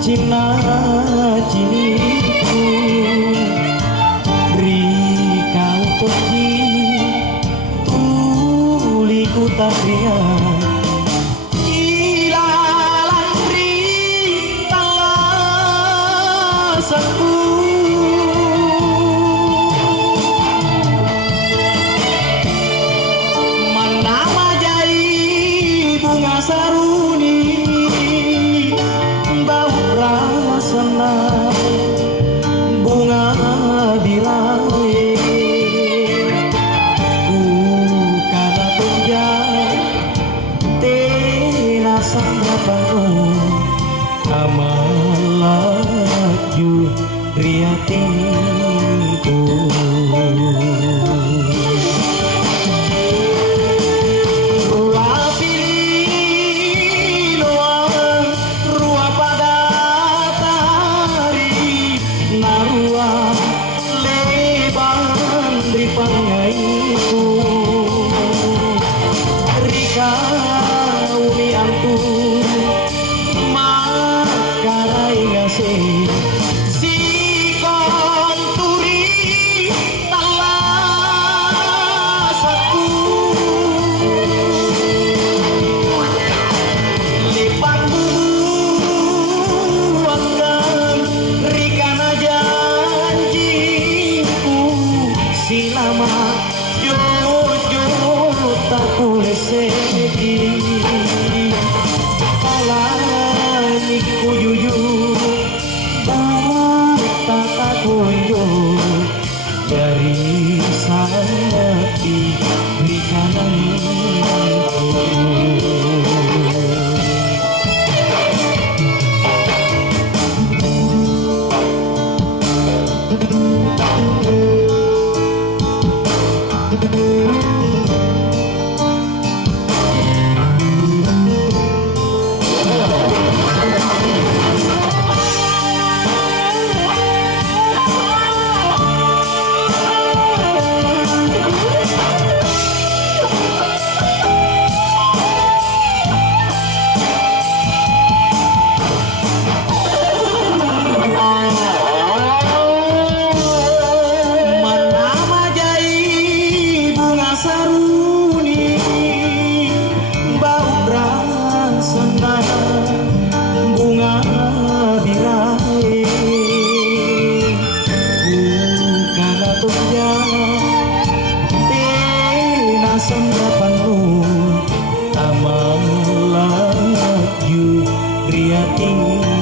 Cina ciniku Rika pergi tuliku tak riang ilalang ri talasaku mana majai bunga saruni bunga birahi ku kada tunjang tena sangga baru amalaju riatinku pangaiku Rika umi antu makarai ngasih si konturi talasaku lipat buatkan Rika na janjiku silama jojo tak boleh sedih kalani ku jujur tak kunjung dari hati di kananku. Bunga birahi kana tunjang tena sanggapanmu amalaju riatinku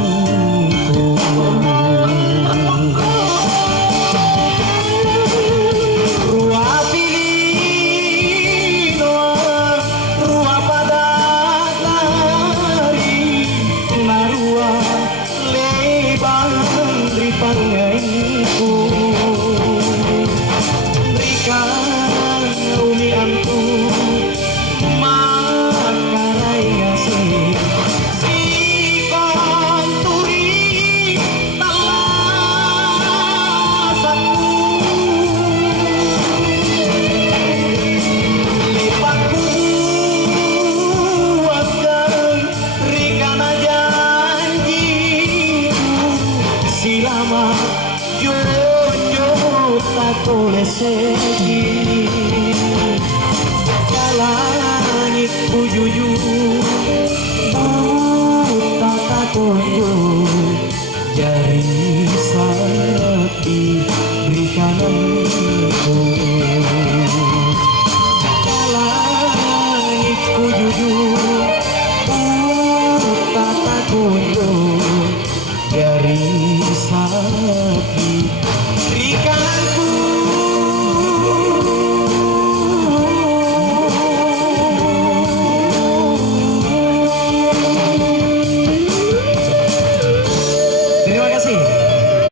pangaiku Rika umi antu makarai ngasih si konturi talasaku lipat buatkan Rika na janjiku silama jojo tak boleh sedih kalangit ku jujur buta tak kunjung